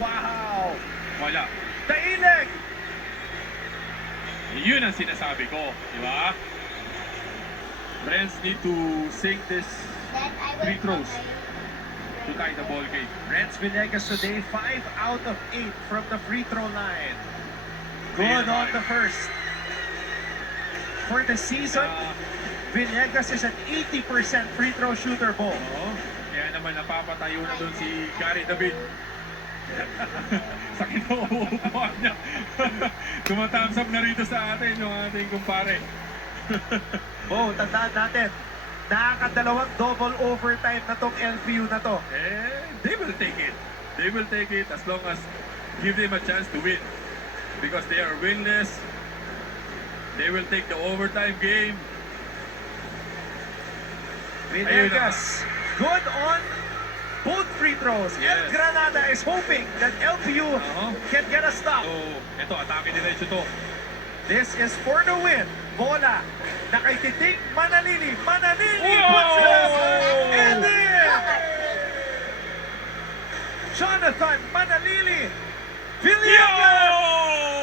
Wow! Wala. Daileg! Yun ang sinasabi ko, di ba? Friends need to sink this free throws to tie the ball game. Renz Villegas today, 5 out of 8 from the free throw line. Good on the first. For the season, Villegas is an 80% free throw shooter, Bo. Oo. Kaya naman napapatayo na doon si Gary David. Sa kinuupuan niya. Tumatthumbs up na rito sa atin yung ating kumpare. Bo, tandaan natin, nakakadalawang double overtime na tong LPU na to. They will take it. They will take it as long as give them a chance to win. Because they are winless. They will take the overtime game. Villegas, good on both free throws. Yes. El Granada is hoping that LPU can get a stop. So, ito, atake diretso to. This is for the win. Bola na kay Titing Manalili. Manalili Whoa! puts it up and in! Jonathan Manalili. Villegas!